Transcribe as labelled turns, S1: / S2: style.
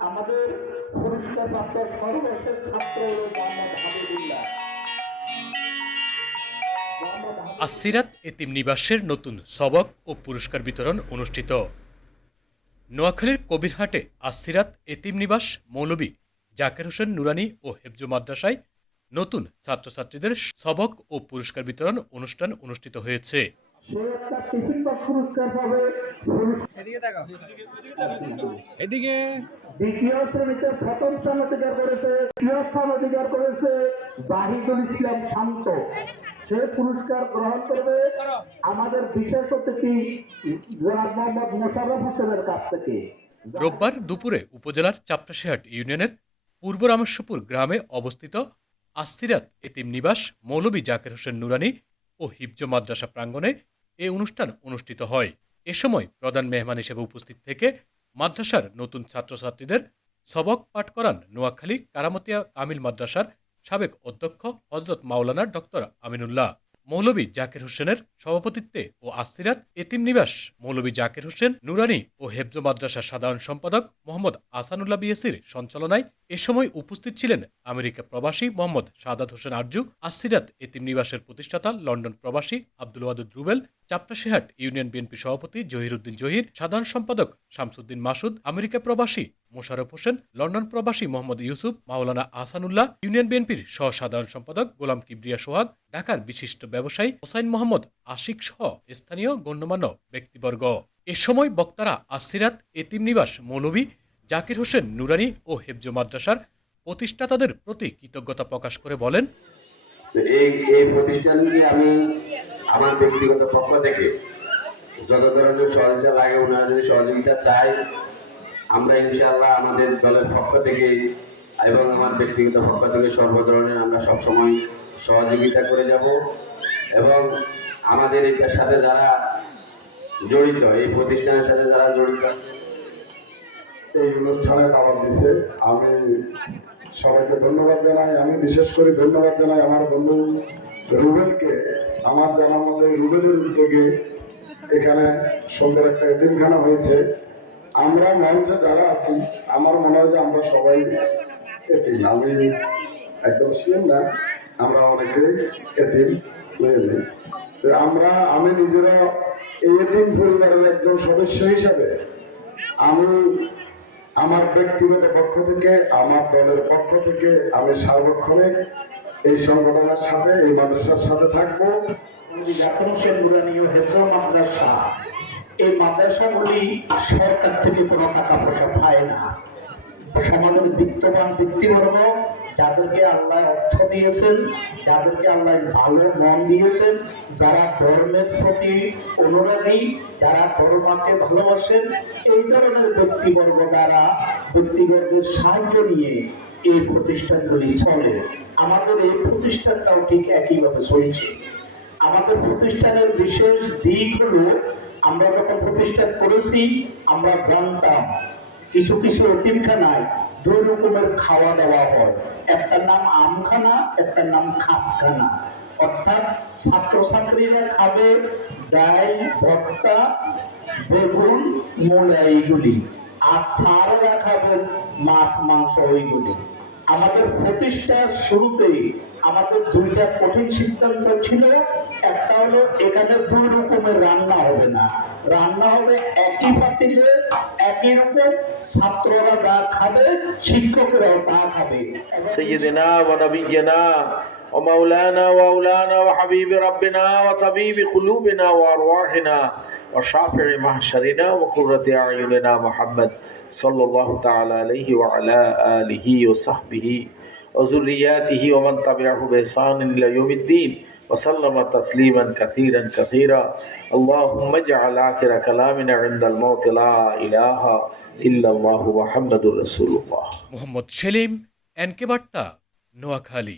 S1: আমাদের
S2: আসিরাত এতিম নিবাসের নতুন সবক ও পুরস্কার বিতরণ অনুষ্ঠিত। নোয়াখালীর কবিরহাটে আসিরাত এতিম নিবাস মৌলবী জাকের হোসেন নুরানি ও হেফজ মাদ্রাসায় নতুন ছাত্রছাত্রীদের সবক ও পুরস্কার বিতরণ অনুষ্ঠান অনুষ্ঠিত হয়েছে।
S1: সে একটা টিফিন বক্স পুরস্কার পাবে।
S3: এদিকে
S1: দ্বিতীয় শ্রেণীতে প্রথম স্থান অধিকার করেছে তৃতীয় স্থান অধিকার করেছে জাহিদুল ইসলাম শান্ত। সে পুরস্কার গ্রহণ করবে আমাদের বিশেষ অতিথি জনাব মোহাম্মদ মোশাররফ হোসেনের কাছ থেকে।
S2: রোববার দুপুরে উপজেলার চাপরাশিহাট ইউনিয়নের পূর্ব রামেশ্বরপুর গ্রামে অবস্থিত আসিরাত এতিম নিবাস মৌলবী জাকের হোসেন নুরানি ও হিফজ মাদ্রাসা প্রাঙ্গণে এ অনুষ্ঠান অনুষ্ঠিত হয়। এ সময় প্রধান মেহমান হিসেবে উপস্থিত থেকে মাদ্রাসার নতুন ছাত্রছাত্রীদের সবক পাঠ করান নোয়াখালী কারামতিয়া কামিল মাদ্রাসার সাবেক অধ্যক্ষ হজরত মাওলানা ডক্টর আমিনুল্লাহ মৌলবী জাকির হোসেনের সভাপতিত্বে ও আসিরাত এতিম নিবাস মৌলবী জাকির হোসেন নুরানি ও হেফজ মাদ্রাসার সাধারণ সম্পাদক মোহাম্মদ আসানুল্লাহ বিএসির সঞ্চালনায় এ সময় উপস্থিত ছিলেন আমেরিকা প্রবাসী মোহাম্মদ সাদাত হোসেন আরজু আসিরাত এতিম নিবাসের প্রতিষ্ঠাতা লন্ডন প্রবাসী আব্দুল ওয়াদুদ রুবেল চাপরাশিহাট ইউনিয়ন বিএনপি সভাপতি জহিরুদ্দিন জহির, সাধারণ সম্পাদক শামসুদ্দিন মাসুদ, আমেরিকা প্রবাসী মোশারফ হোসেন, লন্ডন প্রবাসী মোহাম্মদ ইউসুফ, মাওলানা আহসানুল্লাহ, ইউনিয়ন বিএনপির সহ সাধারণ সম্পাদক গোলাম কিবরিয়া সোহাগ, ঢাকার বিশিষ্ট ব্যবসায়ী হোসাইন মোহাম্মদ আশিক সহ স্থানীয় গণ্যমান্য ব্যক্তিবর্গ। এ সময় বক্তারা আসিরাত এতিম নিবাস মৌলভী, জাকির হোসেন নুরানি ও হেফজ মাদ্রাসার প্রতিষ্ঠাতাদের প্রতি কৃতজ্ঞতা প্রকাশ করে বলেন
S4: এই এই প্রতিষ্ঠানটি আমি আমার ব্যক্তিগত পক্ষ থেকে যত ধরনের সহযোগিতা লাগে, ওনারা যদি সহযোগিতা চাই আমরা ইনশাআল্লাহ আমাদের দলের পক্ষ থেকে এবং আমার ব্যক্তিগত পক্ষ থেকে সর্ব ধরনের আমরা সবসময় সহযোগিতা করে যাব এবং আমাদের এটার সাথে যারা জড়িত, এই প্রতিষ্ঠানের সাথে যারা জড়িত,
S5: এই অনুষ্ঠানে দাওয়াত দিছে আমি সবাইকে ধন্যবাদ জানাই। আমি বিশেষ করে ধন্যবাদ জানাই আমার বন্ধু রুবেলকে, আমার জানার মধ্যে রুবেলের উদ্যোগে এখানে সুন্দর একটা এতিমখানা হয়েছে। আমরা মঞ্চে যারা আছি, আমার মনে হয় যে আমরা সবাই এতিম। আমি একদম শিওর না, আমরা অনেকেই এতিম হয়ে আমরা, আমি নিজেরা এই এতিম পরিবারের একজন সদস্য হিসাবে আমি আমার ব্যক্তিগত পক্ষ থেকে, আমার দলের পক্ষ থেকে আমি সার্বক্ষণিক এই সংগঠনের সাথে, এই মাদ্রাসার সাথে থাকব।
S1: মাদ্রাসা। এই মাদ্রাসাগুলি সরকার থেকে কোনো টাকা পয়সা পায় না। সমাজের বিত্তবান ব্যক্তিবর্গ যাদেরকে আল্লাহ অর্থ দিয়েছেন, যাদেরকে আল্লাহ ভালো মন দিয়েছেন, যারা ধর্মের প্রতি অনুরাগী, যারা ধর্মকে ভালোবাসেন, এই ধরনের ব্যক্তিবর্গ দ্বারা ব্যক্তিবর্গের সাহায্য নিয়ে এই প্রতিষ্ঠানগুলি চলে। আমাদের এই প্রতিষ্ঠানটাও ঠিক একইভাবে চলছে। আমাদের প্রতিষ্ঠানের বিশেষ দিক হলো, আমরা যখন প্রতিষ্ঠান করেছি, আমরা জানতাম, কিছু কিছু এতিমখানায় দুই রকমের খাওয়া দাওয়া হয়। একটার নাম আমখানা, একটার নাম খাসখানা। অর্থাৎ ছাত্রছাত্রীরা খাবে ডাল, ভর্তা, বেগুন মূলা এইগুলি। আর সাররা খাবে মাছ, মাংস ওইগুলি আমাদের প্রতিষ্ঠার শুরুতেই আমাদের দুইটা কঠিন সিদ্ধান্ত ছিল একটা হলো এখানে দুই রকমের রান্না হবে না রান্না হবে একই পাতিলে একই রকম ছাত্ররা যা খাবে শিক্ষকেরাও তা খাবে এবং
S6: سيدنا ونبينا ومولانا وأولانا وحبيب ربنا وطبيب قلوبنا وأرواحنا وشافع محشرنا وقرة أعيننا محمد صلى الله تعالى عليه وعلى آله وصحبه وذرياته ومن تبعه بإحسان إلى يوم الدين وسلم تسليما كثيرا كثيرا اللهم اجعل آخر كلامنا عند الموت لا إله إلا الله محمد رسول الله
S2: মোহাম্মদ সেলিম এনকে বার্তা নোয়াখালী